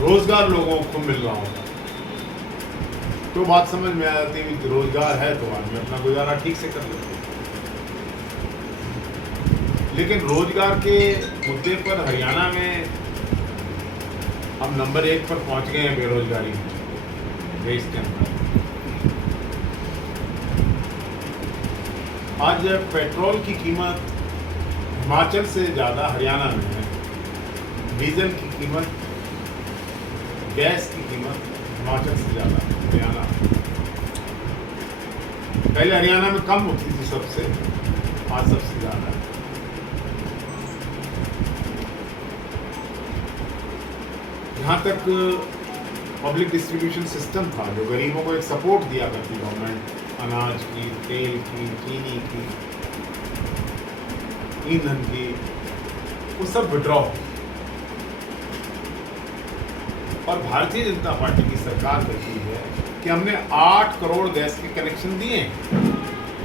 रोजगार लोगों को मिल रहा होगा तो बात समझ में आ जाती है कि रोजगार है तो आदमी अपना गुजारा ठीक से कर लेते हैं। लेकिन रोजगार के मुद्दे पर हरियाणा में हम नंबर 1 पर पहुंच गए हैं बेरोजगारी में देश के अंदर। आज पेट्रोल की कीमत हिमाचल से ज़्यादा हरियाणा में है, डीजल की कीमत, गैस की कीमत हिमाचल से ज़्यादा हरियाणा। पहले हरियाणा में कम होती थी सबसे, आज सबसे ज़्यादा है। जहाँ तक पब्लिक डिस्ट्रीब्यूशन सिस्टम था जो गरीबों को एक सपोर्ट दिया करती गवर्नमेंट, अनाज की, तेल की, चीनी की, ईंधन की, वो सब विड्रॉ। और भारतीय जनता पार्टी की सरकार कहती है कि हमने 8 करोड़ गैस के कनेक्शन दिए हैं।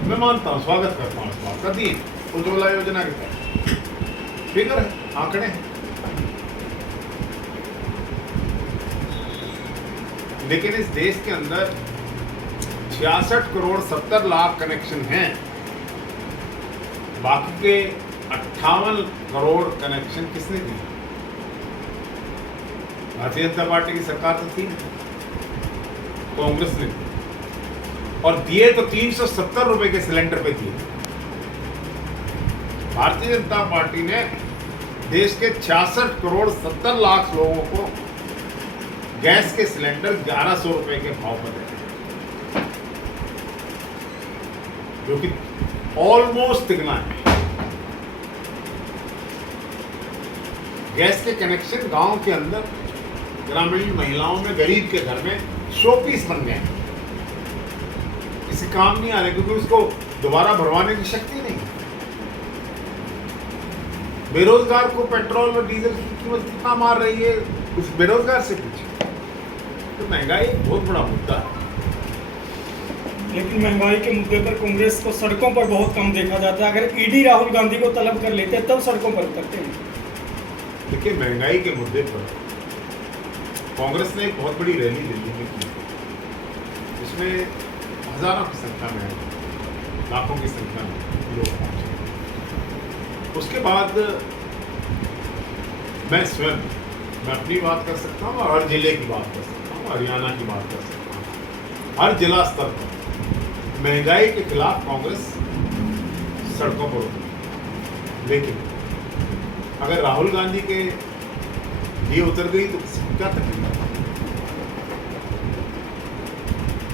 मैं मानता हूँ, स्वागत करता हूँ इस बात का, दिए उज्ज्वला योजना के तहत, फिगर है, आंकड़े हैं। लेकिन इस देश के अंदर 66 करोड़ 70 लाख कनेक्शन हैं, बाकी के 58 करोड़ कनेक्शन किसने दिए? भारतीय जनता पार्टी की सरकार तो थी, कांग्रेस ने दी, और दिए तो 370 रुपए के सिलेंडर पे दिए। भारतीय जनता पार्टी ने देश के 66 करोड़ 70 लाख लोगों को गैस के सिलेंडर 1100 रुपए के भाव पर देते, जो कि ऑलमोस्ट तिगना है। गैस के कनेक्शन गांव के अंदर ग्रामीण महिलाओं में, गरीब के घर में शोपीस बन गए, किसी काम नहीं आ रहे क्योंकि उसको दोबारा भरवाने की शक्ति नहीं। बेरोजगार को पेट्रोल और डीजल की कीमत कितना मार रही है, उस बेरोजगार से पूछे। तो महंगाई बहुत बड़ा मुद्दा है। लेकिन महंगाई के मुद्दे पर कांग्रेस को सड़कों पर बहुत कम देखा जाता है। अगर ईडी राहुल गांधी को तलब कर लेते तब सड़कों पर उतरते हैं। देखिए, महंगाई के मुद्दे पर कांग्रेस ने एक बहुत बड़ी रैली दिल्ली में की, जिसमें हजारों की संख्या में, लाखों की संख्या में लोग पहुंचे। उसके बाद मैं अपनी बात कर सकता हूँ और हर जिले की बात कर सकता हूँ, हरियाणा की बात कर सकता हूँ। हर जिला स्तर पर महंगाई के खिलाफ कांग्रेस सड़कों पर उतरी। लेकिन अगर राहुल गांधी के लिए उतर गई तो क्या तकलीफ है?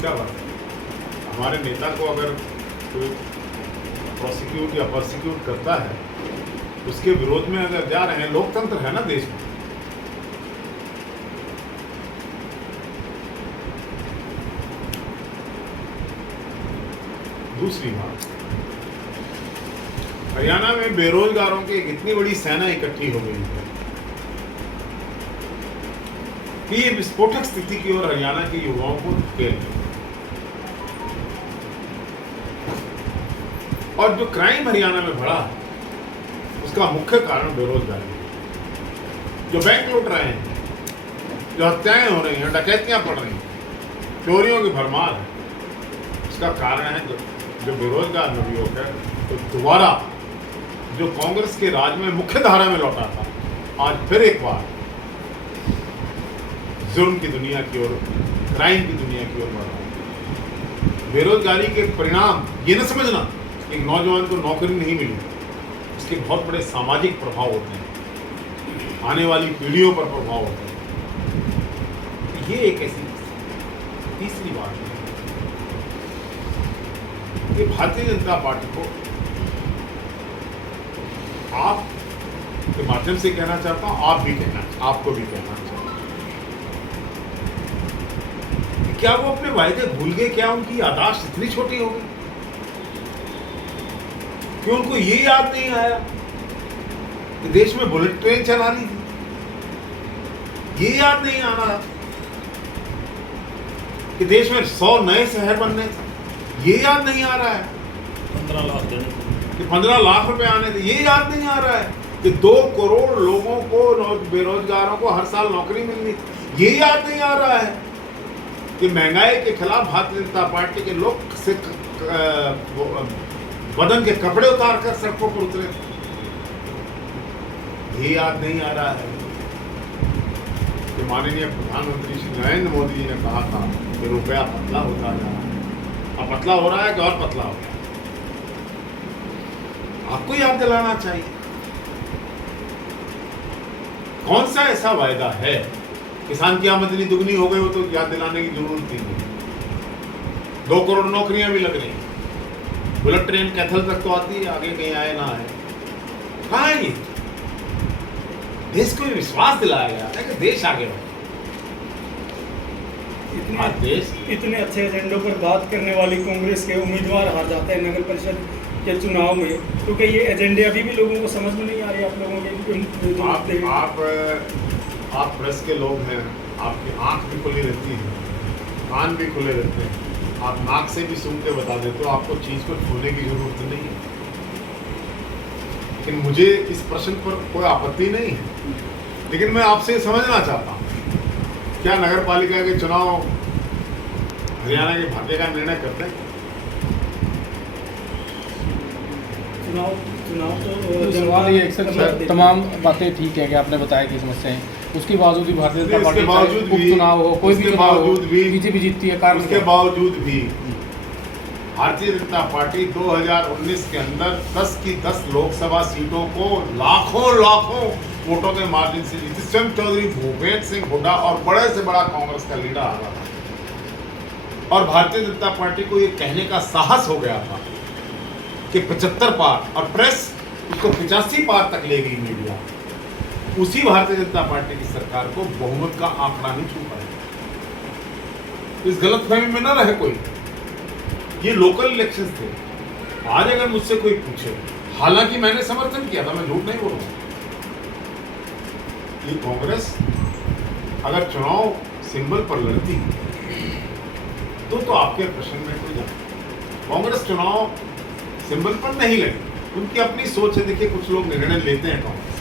क्या बात है? हमारे नेता को अगर कोई प्रोसिक्यूट या प्रोसिक्यूट करता है, उसके विरोध में अगर जा रहे हैं, लोकतंत्र है ना देश में। दूसरी बात, हरियाणा में बेरोजगारों की एक इतनी बड़ी सेना इकट्ठी हो गई है कि ये विस्फोटक स्थिति की ओर हरियाणा के युवाओं को धकेल रही है। और जो क्राइम हरियाणा में बढ़ा है, उसका मुख्य कारण बेरोजगारी है। जो बैंक लूट रहे हैं, जो हत्याएं हो रही हैं, डकैतियां पड़ रही हैं, चोरियों की भरमार है, उसका कारण है जो बेरोजगार नवयुवक है, तो दोबारा जो कांग्रेस के राज में मुख्य धारा में लौटा था, आज फिर एक बार जुर्म की दुनिया की ओर, क्राइम की दुनिया की ओर बढ़ रहा है। बेरोजगारी के परिणाम ये न समझना एक नौजवान को नौकरी नहीं मिली, इसके बहुत बड़े सामाजिक प्रभाव होते हैं, आने वाली पीढ़ियों पर प्रभाव होते हैं। ये एक ऐसी तीसरी बात है, कि भारतीय जनता पार्टी को आप के माध्यम से कहना चाहता हूं, आपको भी कहना चाहता हूं कि क्या वो अपने वायदे भूल गए? क्या उनकी याददाश्त इतनी छोटी हो गई कि उनको ये याद नहीं आया कि देश में बुलेट ट्रेन चलानी थी? ये याद नहीं आ रहा कि देश में 100 नए शहर बनने थे? ये याद नहीं आ रहा है 15 लाख देने कि 15 लाख रुपए आने थे? ये याद नहीं आ रहा है कि 2 करोड़ लोगों को, बेरोजगारों को हर साल नौकरी मिलनी थी? ये याद नहीं आ रहा है कि महंगाई के खिलाफ भारतीय जनता पार्टी के लोग से बदन के कपड़े उतार कर सड़कों पर उतरे थे? ये याद नहीं आ रहा है कि माननीय प्रधानमंत्री श्री नरेंद्र मोदी जी ने कहा था कि रुपया पतला होता जा रहा है। अब पतला हो रहा है कि और पतला हो रहा है? आपको याद दिलाना चाहिए। कौन सा ऐसा वायदा है? किसान की आमदनी दुगनी हो गई, वो तो याद दिलाने की जरूरत ही नहीं। 2 करोड़ नौकरियां भी लग रही हैं। बुलेट ट्रेन कैथल तक तो आती है, आगे कहीं आए ना आए। कहाँ है ये? देश को विश्वास दिलाया गया है कि देश आगे बढ़े। इतने अच्छे एजेंडों पर बात करने वाली कांग्रेस के उम्मीदवार हार जाते हैं नगर परिषद के चुनाव में, क्योंकि ये एजेंडे अभी भी लोगों को समझ में नहीं आ रहे। आप लोगों के आप प्रेस के लोग हैं, आपकी आंख भी खुली रहती है, कान भी खुले रहते हैं, आप नाक से भी सुन के बता देते हो, आपको चीज़ को छूने की जरूरत नहीं है। लेकिन मुझे इस प्रश्न पर कोई आपत्ति नहीं है, लेकिन मैं आपसे समझना चाहता हूँ, क्या नगर पालिका के चुनाव हरियाणा के भाग्य का निर्णय करते हैं? सर तमाम बातें ठीक है कि आपने बताया कि समस्याएं, उसके बावजूद भी भारतीय जनता पार्टी उपचुनाव हो, कोई भी चुनाव हो, बीजेपी जीतती है। कारण उसके बावजूद भी भारतीय जनता पार्टी 2019 के अंदर 10 की 10 लोकसभा सीटों को लाखों वोटों के मार्जिन से जीती। स्वयं चौधरी भूपेंद्र सिंह हुड्डा और बड़े से बड़ा कांग्रेस का लीडर आ रहा था, और भारतीय जनता पार्टी को ये कहने का साहस हो गया था कि 75 पार, और प्रेस उसको 85 पार तक ले गई मीडिया। उसी भारतीय जनता पार्टी की सरकार को बहुमत का आंकड़ा नहीं छू पाया। इस गलतफहमी में न रहे कोई। ये लोकल इलेक्शन थे। आज अगर मुझसे कोई पूछे, हालांकि मैंने समर्थन किया था, मैं झूठ नहीं बोल रहा, ये कांग्रेस अगर चुनाव सिंबल पर लड़ती तो आपके प्रश्न में कोई जाए। कांग्रेस चुनाव सिंबल पर नहीं लड़ी, उनकी अपनी सोच है। देखिए, कुछ लोग निर्णय लेते हैं कांग्रेस,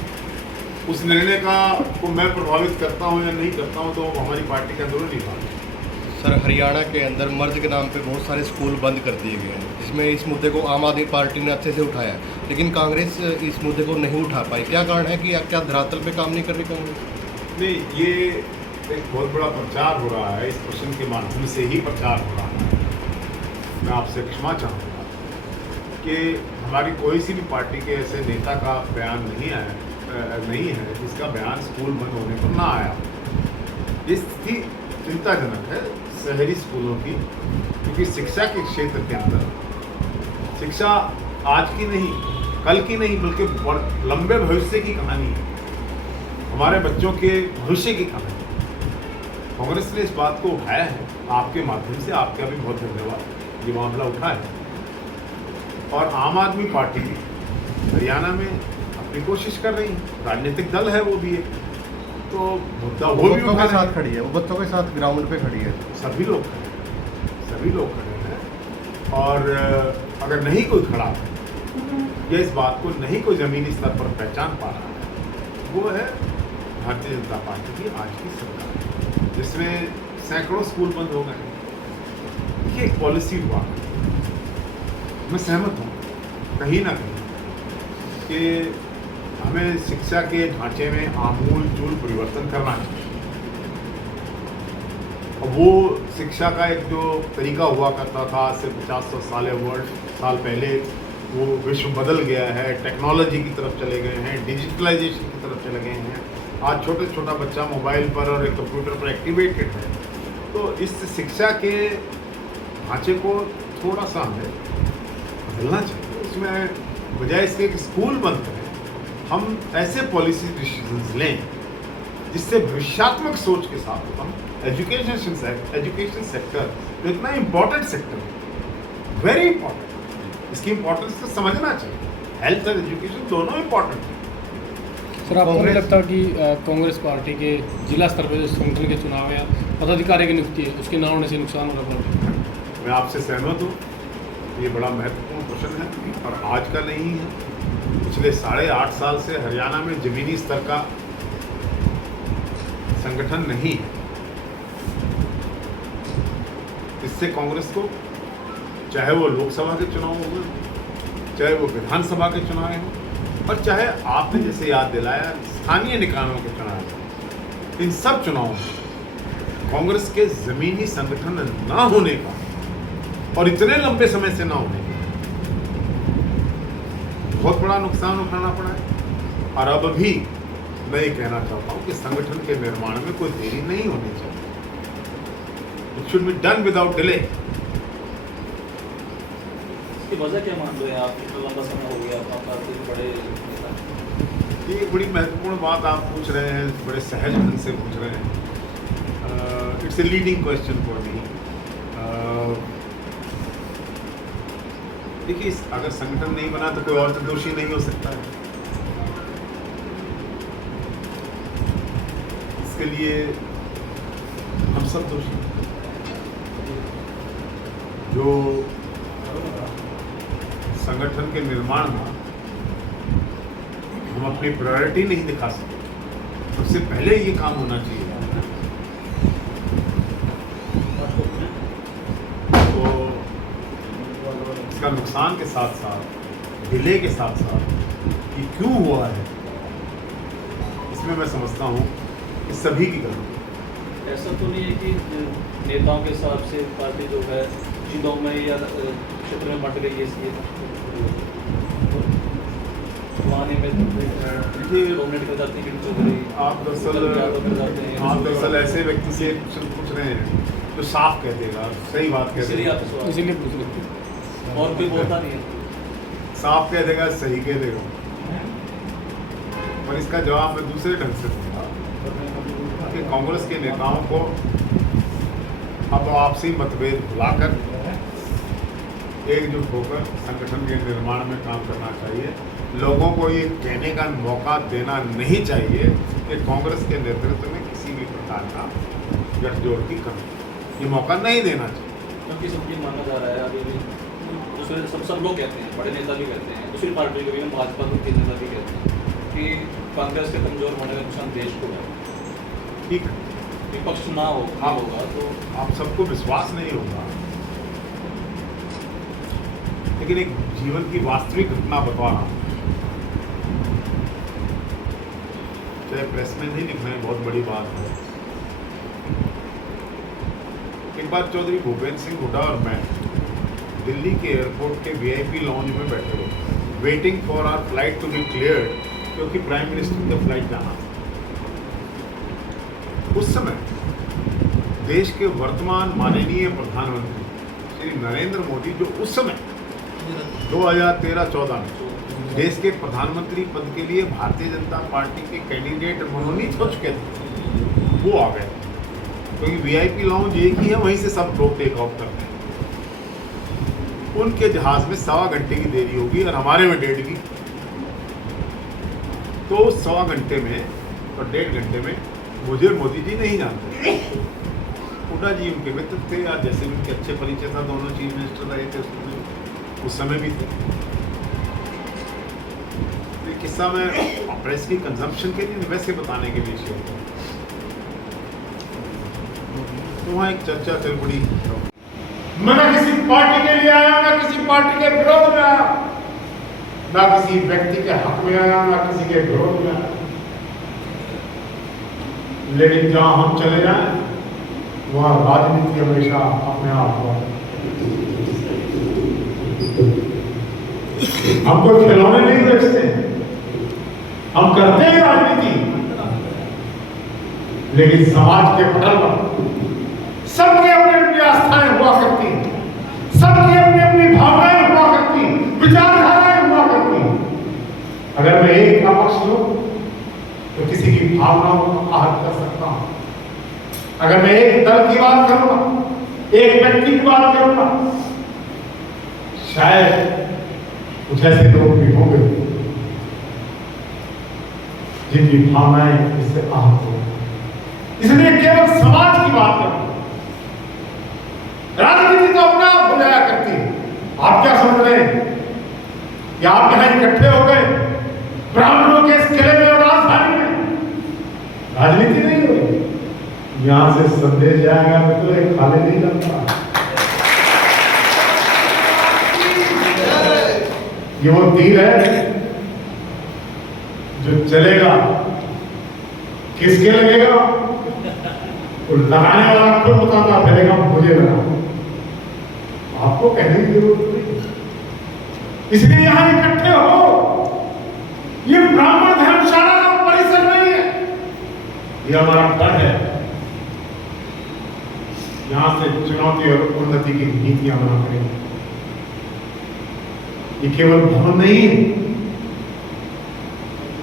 उस निर्णय को मैं प्रभावित करता हूं या नहीं करता हूं तो हमारी पार्टी का अंदरूनी बात है। सर, हरियाणा के अंदर मर्ज के नाम पे बहुत सारे स्कूल बंद कर दिए गए हैं, जिसमें इस मुद्दे को आम आदमी पार्टी ने अच्छे से उठाया, लेकिन कांग्रेस इस मुद्दे को नहीं उठा पाई। क्या कारण है कि क्या धरातल पे काम नहीं कर रही कांग्रेस? नहीं, ये एक बहुत बड़ा प्रचार हो रहा है, इस प्रश्न के माध्यम से ही प्रचार हो रहा है। मैं आपसे क्षमा चाहूँगा कि हमारी कोई सी भी पार्टी के ऐसे नेता का बयान नहीं है जिसका बयान स्कूल बंद होने पर ना आया। ये स्थिति चिंताजनक है शहरी स्कूलों की, क्योंकि शिक्षा के क्षेत्र के अंदर शिक्षा आज की नहीं, कल की नहीं, बल्कि लंबे भविष्य की कहानी है, हमारे बच्चों के भविष्य की कहानी। कांग्रेस ने इस बात को उठाया है, आपके माध्यम से आपका भी बहुत धन्यवाद, ये मामला उठा है। और आम आदमी पार्टी भी हरियाणा में अपनी कोशिश कर रही है, राजनीतिक दल है वो भी है, तो मुद्दा वो भी बच्चों के साथ खड़ी है, वो बच्चों के साथ ग्राउंड पे खड़ी है। सभी लोग खड़े हैं। और अगर नहीं कोई खड़ा है या इस बात को नहीं कोई ज़मीनी स्तर पर पहचान पा रहा है, वो है भारतीय जनता पार्टी की आज की सरकार, जिसमें सैकड़ों स्कूल बंद हो गए। देखिए, एक पॉलिसी हुआ, मैं सहमत हूँ कहीं ना कहीं कि हमें शिक्षा के ढांचे में आमूल-चूल परिवर्तन करना चाहिए। और वो शिक्षा का एक जो तरीका हुआ करता था आज से 50-100 साल पहले, वो विश्व बदल गया है, टेक्नोलॉजी की तरफ चले गए हैं, डिजिटलाइजेशन की तरफ चले गए हैं। आज छोटा बच्चा मोबाइल पर और एक कंप्यूटर पर एक्टिवेटेड है। तो इस शिक्षा के ढांचे को थोड़ा सा हमें बदलना चाहिए। उसमें बजाय इसके कि स्कूल बंद करें, हम ऐसे पॉलिसी डिसीजंस लें जिससे भविष्यात्मक सोच के साथ हम एजुकेशन सेक्टर जो इतना इम्पोर्टेंट सेक्टर है, वेरी इम्पोर्टेंट, इसकी इम्पोर्टेंस तो समझना चाहिए। हेल्थ और एजुकेशन दोनों इम्पोर्टेंट हैं। सर, आपको नहीं लगता कि कांग्रेस पार्टी के जिला स्तर पर जो संगठन के चुनाव या पदाधिकारी की नियुक्ति है उसके ना होने से नुकसान हो रहा है? मैं आपसे सहमत हूँ, ये बड़ा महत्वपूर्ण प्रश्न है और आज का नहीं है। पिछले 8.5 साल से हरियाणा में जमीनी स्तर का संगठन नहीं है। इससे कांग्रेस को, चाहे वो लोकसभा के चुनाव हो, चाहे वो विधानसभा के चुनाव हो, और चाहे आपने जैसे याद दिलाया स्थानीय निकायों के चुनाव, इन सब चुनावों में कांग्रेस के जमीनी संगठन ना होने का और इतने लंबे समय से ना होने का बहुत बड़ा नुकसान उठाना पड़ा है। और अब भी मैं ये कहना चाहता हूँ कि संगठन के निर्माण में कोई देरी नहीं होनी चाहिए। It should be done without delay. इसकी वजह क्या मान रहे हैं आप? इतना लंबा समय हो गया, आप काफी बड़े नेता। ये बड़ी महत्वपूर्ण बात आप पूछ रहे हैं, बड़े सहज ढंग से पूछ रहे हैं। It's a leading question for me. देखिए, अगर संगठन नहीं बना तो कोई और तो दोषी नहीं हो सकता है। इसके लिए हम सब दोषी हैं। जो संगठन के निर्माण में हम अपनी प्रायोरिटी नहीं दिखा सकते, सबसे पहले ये काम होना चाहिए। तो इसका नुकसान के साथ साथ, डिले के साथ साथ कि क्यों हुआ है, इसमें मैं समझता हूँ कि सभी की गलती है। ऐसा तो नहीं है कि नेताओं के हिसाब से पार्टी जो है जिलों में या क्षेत्र में बंट गई है, इसलिए आप दरअसल ऐसे व्यक्ति से क्वेश्चन पूछ रहे हैं जो साफ कह देगा, सही बात कह देगा, इसीलिए पूछ रहे थे। और कोई बोलता नहीं है, साफ कह देगा, सही कह देगा। पर इसका जवाब मैं दूसरे ढंग से दूंगा कि कांग्रेस के नेताओं को अब आपसी मतभेद भुलाकर एकजुट होकर संगठन के निर्माण में काम करना चाहिए। लोगों को ये कहने का मौका देना नहीं चाहिए कि कांग्रेस के नेतृत्व में किसी भी प्रकार का गठजोड़ की कमी, ये मौका नहीं देना चाहिए। क्योंकि सबकी माना जा रहा है, अभी भी दूसरे सब लोग कहते हैं, बड़े नेता भी कहते हैं, दूसरी पार्टी के भी, भाजपा के नेता भी कहते हैं कि कांग्रेस के कमजोर होने का नुकसान देश को है। ठीक है, विपक्ष ना होगा तो आप सबको विश्वास नहीं होगा, लेकिन एक जीवन की वास्तविक घटना बता रहा हूँ। चाहे प्रेस में नहीं लिखना है, बहुत बड़ी बात है। एक बार चौधरी भूपेंद्र सिंह हुड्डा और मैं दिल्ली के एयरपोर्ट के VIP लॉन्ज में बैठे हुए, waiting for our flight to be cleared, क्योंकि प्राइम मिनिस्टर का फ्लाइट जाना था। उस समय देश के वर्तमान माननीय प्रधानमंत्री श्री नरेंद्र मोदी, जो उस समय 2013-14 में देश के प्रधानमंत्री पद के लिए भारतीय जनता पार्टी के कैंडिडेट मनोनीत हो चुके थे, वो आ गए। क्योंकि VIP लॉन्ज एक ही है, वहीं से सब लोग टेक ऑफ करते हैं। उनके जहाज में 1.25 घंटे की देरी होगी और हमारे में 1.5 की। तो उस 1.25 घंटे में और 1.5 घंटे में मुझे मोदी जी नहीं जानते। हुड्डा जी उनके मित्र थे, या जैसे उनके अच्छे परिचय था, दोनों चीफ मिनिस्टर रहे थे उस समय भी थे। ये किस्सा मैं प्रेस की कंजम्पशन के लिए, वैसे बताने के लिए शेयर किया। तो वहाँ एक चर्चा चल पड़ी। मैं ना किसी पार्टी के लिए आया, ना किसी पार्टी के विरोध में आया, ना किसी व्यक्ति के हक में आया, ना किसी के विरोध में आया। लेकिन जहाँ हम चले जाएं, वहाँ राजनीति हमेशा अपने आप हुआ। हम कोई खिलौने नहीं बेचते, हम करते हैं राजनीति, लेकिन समाज के पटल पर सबकी अपनी अपनी आस्थाएं हुआ करती हैं, सबकी अपनी अपनी भावनाएं हुआ करती हैं। अगर मैं एक का पक्ष लूं तो किसी की भावनाओं को आहत कर सकता हूं। अगर मैं एक दल की बात करूंगा, एक व्यक्ति की बात करूंगा, शायद कुछ ऐसे लोग भी होंगे जिनकी भावनाएं इससे आहत हो। इसलिए केवल समाज की बात करूंगा। राजनीति तो अपने आप हो जाया करती है। आप क्या समझ रहे हैं कि आप यहां इकट्ठे हो गए ब्राह्मणों के इस किले में और राजधानी में? राजनीति नहीं हो रही। यहां से संदेश जाएगा मित्रों, एक खाली नहीं लगता। ये वो तीर है जो चलेगा, किसके लगेगा? तो लगाने वाला खुद बताता फिरेगा मुझे लगा, आपको कहने की जरूरत नहीं। इसलिए यहां इकट्ठे हो। ये ब्राह्मण धर्मशाला का परिसर नहीं है, ये हमारा घर है। यहां से चुनौती और उन्नति की नीतियां बना करेंगे। ये केवल भवन नहीं है,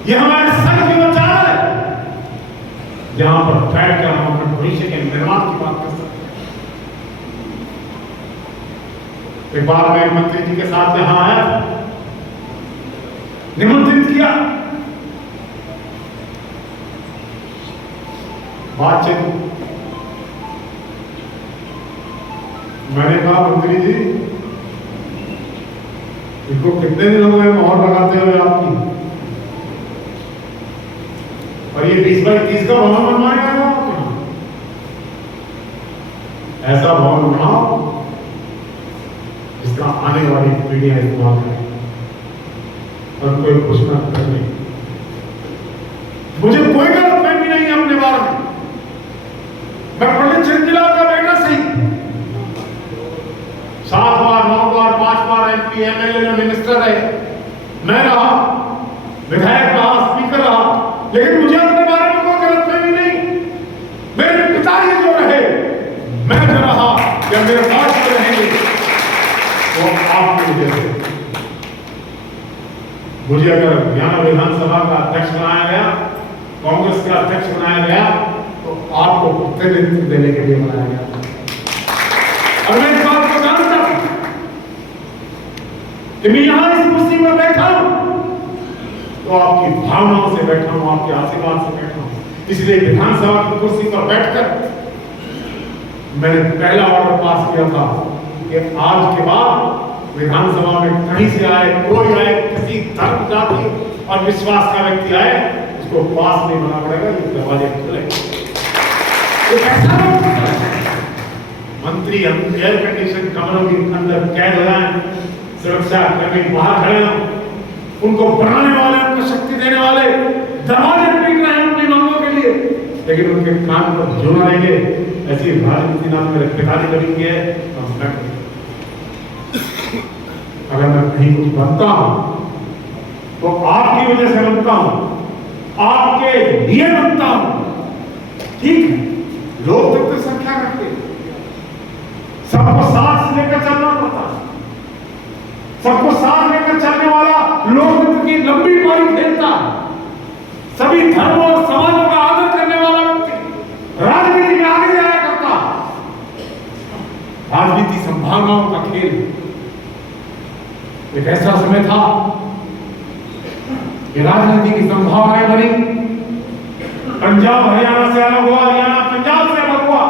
ये हमारे संघ की विचार है, जहां पर बैठकर हम अपने भविष्य के निर्माण की बात कर सकते हैं। एक बार मैं मंत्री जी के साथ यहां आया, निमंत्रित किया, बातचीत। मैंने कहा मंत्री जी, इनको कितने दिन हो गए मोहर लगाते हुए आपकी, और ये 20/30 का भवन बनवाएगा आपके यहाँ? ऐसा भवन बनाओ जिसका आने वाली पीढ़ियां इस्तेमाल करें और कोई घोषणा कर नहीं। मुझे कोई गलतफहमी नहीं है अपने बारे में। मैं पंडित चंद्रलाल का बेटा सही, 7 बार 9 बार 5 बार MP MLA में मिनिस्टर रहे, मैं रहा, विधायक रहा, स्पीकर रहा, लेकिन मुझे अपने बारे में कोई गलतफहमी नहीं। मेरे पिताजी जो रहे, मैं जो रहा, या मेरे पास जो रहेंगे, वो आपकी वजह से। मुझे अगर हरियाणा विधानसभा का अध्यक्ष बनाया गया, कांग्रेस का अध्यक्ष बनाया गया, तो आपको प्रतिनिधित्व देने के लिए बनाया गया। और मैं इस बात को जानता हूं कि मैं यहां इस कुर्सी पर बैठा हूं तो आपकी भावनाओं से बैठा हूं, आपके आशीर्वाद से बैठा हूं। इसलिए विधानसभा की कुर्सी पर बैठकर मैंने पहला ऑर्डर पास किया था कि आज के बाद विधानसभा में कहीं से आए, कोई आए, किसी धर्म जाति और विश्वास का व्यक्ति आए, उसको पास नहीं होना पड़ेगा, ये दरवाजे खुले। तो कैसा मंत्री हम एयर कंडीशन कमरों के अंदर कैद हो जाए, सुरक्षा कर्मी बाहर खड़े हों, उनको बनाने वाले, उनको शक्ति देने वाले दरवाजे पीट रहे हैं अपनी मांगों के लिए, लेकिन उनके कान पर जो न रहेंगे, ऐसी राजनीति ना मेरे पिताजी कभी की है, अगर मैं कहीं कुछ बनता हूं तो आपकी वजह से बनता हूं, आपके लिए बनता हूं। ठीक है, लोग तो संख्या रखते, सबको साथ लेकर चलना पड़ता है, सबको साथ लेकर चलने वाला लोकतंत्र की लंबी पारी खेलता है, सभी धर्मों और समाजों का आदर करने वाला व्यक्ति राजनीति में आगे जाया करता है। राजनीति संभावनाओं का खेल। एक ऐसा समय था कि राजनीति की संभावनाएं बनी, पंजाब हरियाणा से अलग हुआ, हरियाणा पंजाब से अलग हुआ,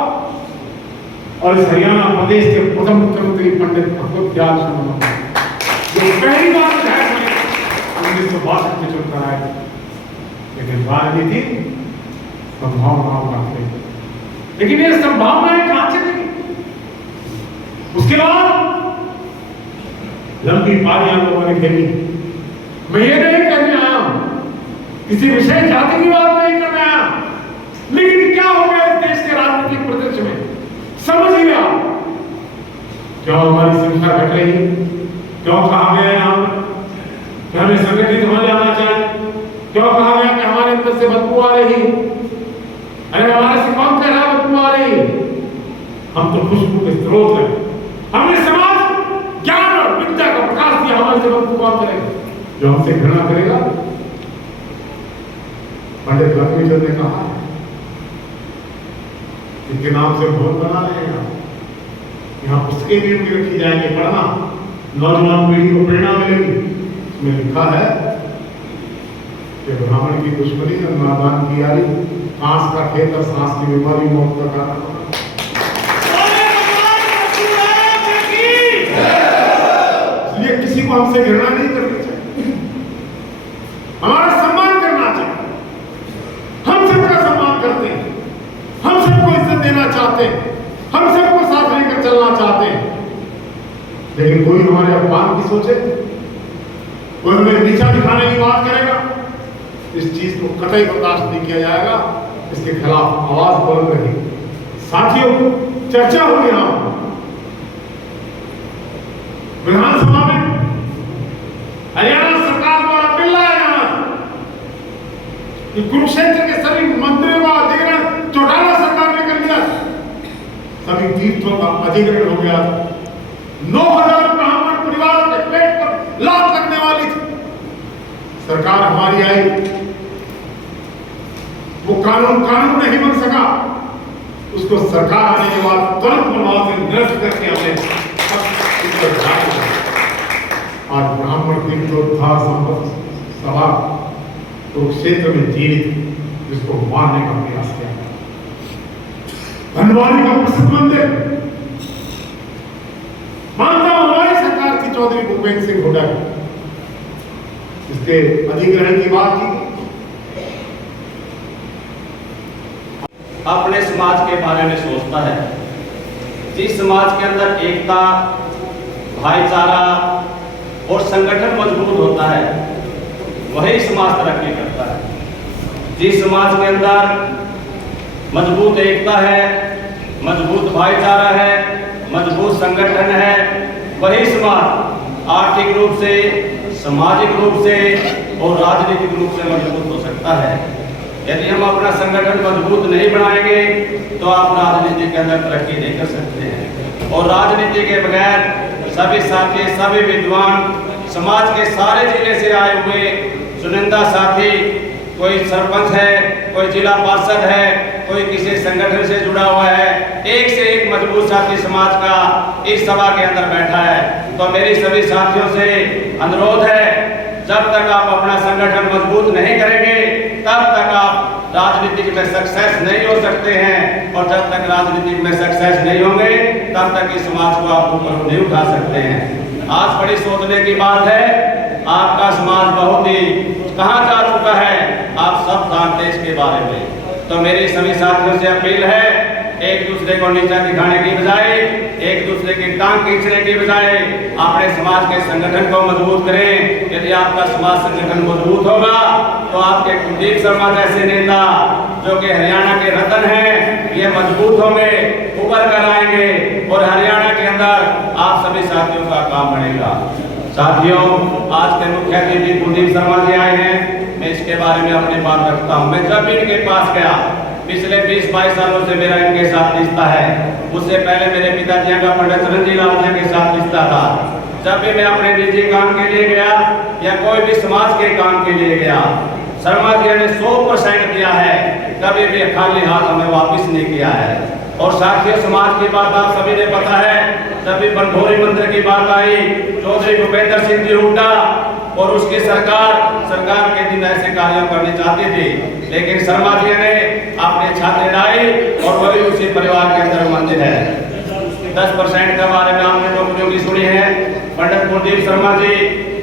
और इस हरियाणा प्रदेश के प्रथम मुख्यमंत्री पंडित भगवत दयाल शर्मा जो पहली बार विधायक बने 1962 में चुनकर आए थे। लेकिन राजनीति संभावनाओं का खेल, लेकिन ये संभावनाएं कहां चली गई? उसके बाद लंबी पारियां लोगों ने खेली। मैं ये नहीं कहने आया हूं, किसी विशेष जाति की बात नहीं करने आया, लेकिन क्या हो गया इस देश के राजनीतिक परिदृश्य में? समझिए आप, क्यों हमारी संख्या घट रही है, क्यों कहा गया यहाँ कि हमें संगठित हो जाना चाहिए, क्यों कहा गया कि हमारे अंदर से बदबू आ रही है, अरे हमारे से कौन कह रहा बदबू आ रही है? हम तो खुशबू के स्रोत हैं, हमने समाज ज्ञान और विद्या का प्रकाश दिया, हमारे से बदबू कौन करेगा? जो हमसे घृणा करेगा पंडित लक्ष्मीचंद ने कहा इनके नाम से भवन बना रहेगा, यहाँ पुस्तकें भी उनकी रखी जाएंगी, पढ़ना, नौजवान पीढ़ी को प्रेरणा मिलेगी। इसमें लिखा है कि ब्राह्मण की दुश्मनी और नादान की यारी, सांस का खेत और सांस की बीमारी मौत का कारण होना। इसलिए किसी को हमसे घृणा नहीं करनी चाहिए, हमारा सम्मान करना चाहिए। हम सबका सम्मान करते हैं, हम सबको इज्जत देना चाहते हैं, हम सबको साथ लेकर चलना चाहते हैं, लेकिन कोई हमारे अपमान की सोचे, कोई हमें नीचा दिखाने की बात करेगा, इस चीज को कतई बर्दाश्त नहीं किया जाएगा। इसके खिलाफ आवाज बुलंद रही। साथियों, चर्चा हुई यहाँ विधानसभा में, हरियाणा सरकार द्वारा बिल लाया यहाँ कि कुरुक्षेत्र के सभी मंदिरों का अधिग्रहण चौटाला सरकार ने कर लिया, सभी तीर्थों का अधिग्रहण हो गया। 9,000 ब्राह्मण परिवार के पेट पर लात लगने वाली थी। सरकार हमारी आई, वो कानून नहीं बन सका, उसको सरकार आने के बाद तुरंत प्रभाव से निरस्त करके हमने आज ब्राह्मण तीर्थोद्धार सभा कुरुक्षेत्र में जीवित, जिसको मारने का प्रयास किया। धनवानी का प्रसिद्ध मंदिर, मानता हूं हमारी सरकार की चौधरी भूपेंद्र सिंह हुड्डा इसके अधिग्रहण की बात की। अपने समाज के बारे में सोचता है। जिस समाज के अंदर एकता, भाईचारा और संगठन मजबूत होता है, वही समाज तरक्की करता है। जिस समाज के अंदर मजबूत एकता है, मजबूत भाईचारा है, मजबूत संगठन है, वही समाज आर्थिक रूप से, सामाजिक रूप से और राजनीतिक रूप से मजबूत हो सकता है। यदि हम अपना संगठन मजबूत नहीं बनाएंगे तो आप राजनीति के अंदर तरक्की नहीं कर सकते हैं। और राजनीति के बगैर सभी साथी, सभी विद्वान, समाज के सारे जिले से आए हुए चुनिंदा साथी, कोई सरपंच है, कोई जिला पार्षद है, कोई किसी संगठन से जुड़ा हुआ है, एक से एक मजबूत साथी समाज का इस सभा के अंदर बैठा है। तो मेरी सभी साथियों से अनुरोध है, जब तक आप अपना संगठन मजबूत नहीं करेंगे तब तक आप राजनीतिक में सक्सेस नहीं हो सकते हैं, और जब तक राजनीतिक में सक्सेस नहीं होंगे तब तक इस समाज को आप ऊपर नहीं उठा सकते हैं। आज बड़ी सोचने की बात है, आपका समाज बहुत ही कहां जा चुका है, आप सब जानते हैं इसके बारे में। तो मेरी सभी साथियों से अपील है, एक दूसरे को नीचा दिखाने की बजाय, एक दूसरे की टांग खींचने की बजाय अपने समाज के संगठन को मजबूत करें। यदि आपका समाज संगठन मजबूत होगा तो आपके कुलदीप शर्मा जैसे नेता, जो कि हरियाणा के रतन हैं, ये मजबूत होंगे, उभर कर आएंगे और हरियाणा के अंदर आप सभी साथियों का काम बढ़ेगा। साथियों, आज के मुख्य अतिथि कुलदीप शर्मा जी आए हैं, मैं इसके बारे में अपनी बात रखता हूँ। मैं जब इनके पास गया, पिछले 20-22 सालों से मेरा इनके साथ रिश्ता है। उससे पहले मेरे पिताजी का पंडित चरणजी लाल जी के साथ रिश्ता था। जब भी मैं अपने निजी काम के लिए गया या कोई भी समाज के काम के लिए गया, शर्मा जी ने 100% दिया है, कभी भी खाली हाथ हमें वापस नहीं किया है। और साथियों, समाज की बात आप सभी ने पता है, जब भी बनभोरी मंदिर की बात आई, चौधरी भूपेंद्र सिंह जी हुड्डा और उसकी सरकार के दिन ऐसे कार्य करने चाहती थी, लेकिन शर्मा जी ने अपने छात्र लाई और वही उसी परिवार के अंदर मंदिर है। 10% के बारे में आपने नौकरियों की सुनी है। पंडित कुलदीप शर्मा जी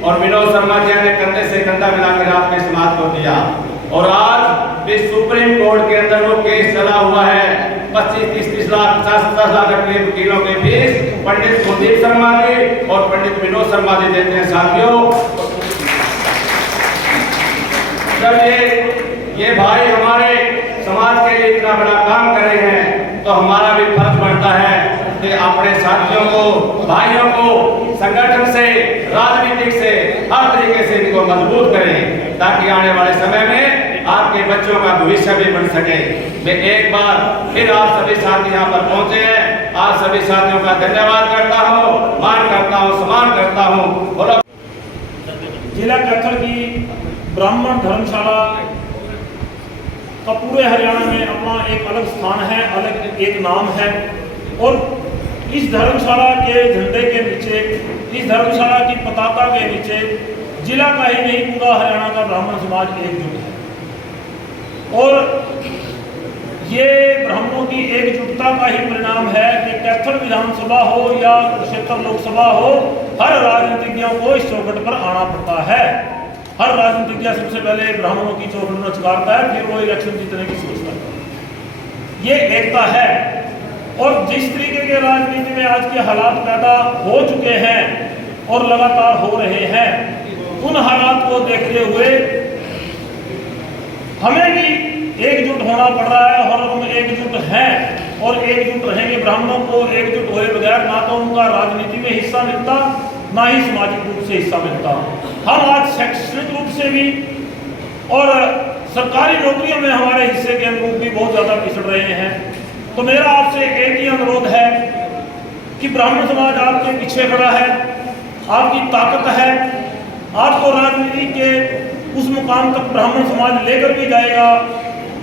और विनोद शर्मा जी ने कंधे से कंधा मिलाकर आपके समाज को दिया। और आज भी सुप्रीम कोर्ट के अंदर वो केस चला हुआ है, 25-30 लाख 50 लाख के वकीलों के फीस पंडित कुलदीप शर्मा जी और पंडित विनोद शर्मा जी देते हैं। साथियों, जब ये भाई हमारे समाज के लिए इतना बड़ा काम कर रहे हैं, तो हमारा भी फर्ज बनता है कि अपने साथियों को, भाइयों को संगठन से, राजनीतिक से, हर तरीके से इनको मजबूत करें, ताकि आने वाले समय में आपके बच्चों का भविष्य भी बन सके। मैं एक बार फिर आप सभी साथी यहाँ पर पहुंचे हैं, आप सभी साथियों का धन्यवाद करता हूँ, मान करता हूँ, सम्मान करता हूँ। जिला कैथल की ब्राह्मण धर्मशाला का पूरे हरियाणा में अपना एक अलग स्थान है, अलग एक नाम है। और इस धर्मशाला के झंडे के नीचे, इस धर्मशाला की पताका के नीचे जिला का ही नहीं पूरा हरियाणा का ब्राह्मण समाज एकजुट है। और ये ब्राह्मणों की एकजुटता का ही परिणाम है कि कैथल विधानसभा हो या कुरुक्षेत्र लोकसभा हो, हर राजनीतिज्ञों को इस चौखट पर आना पड़ता है। हर राजनीतिज्ञ सबसे पहले ब्राह्मणों की चौखट में चकारता है, फिर वो इलेक्शन जीतने की सोचता है। ये एकता है। और जिस तरीके के राजनीति में आज के हालात पैदा हो चुके हैं और लगातार हो रहे हैं, उन हालात को देखते हुए हमें भी एकजुट होना पड़ रहा है। और हम एकजुट हैं और एकजुट रहेंगे। ब्राह्मणों को एकजुट हुए बगैर ना तो उनका राजनीति में हिस्सा मिलता, ना ही सामाजिक रूप से हिस्सा मिलता। हम आज शैक्षणिक रूप से भी और सरकारी नौकरियों में हमारे हिस्से के अनुरूप भी बहुत ज़्यादा पिछड़ रहे हैं। तो मेरा आपसे एक ही अनुरोध है कि ब्राह्मण समाज आपके पीछे खड़ा है, आपकी ताकत है, आपको राजनीति के उस मुकाम तक ब्राह्मण समाज लेकर भी जाएगा।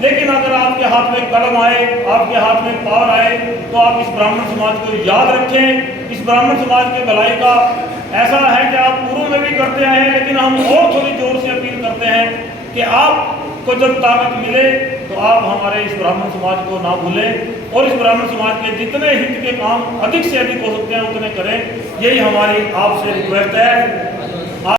लेकिन अगर आपके हाथ में कलम आए, आपके हाथ में पावर आए, तो आप इस ब्राह्मण समाज को याद रखें। इस ब्राह्मण समाज के भलाई का ऐसा है कि आप पूर्व में भी करते आए हैं, लेकिन हम और थोड़ी जोर से अपील करते हैं कि आपको जब ताकत मिले तो आप हमारे इस ब्राह्मण समाज को ना भूलें और इस ब्राह्मण समाज के जितने हित के काम अधिक से अधिक हो सकते हैं उतने करें। यही हमारी आपसे रिक्वेस्ट है।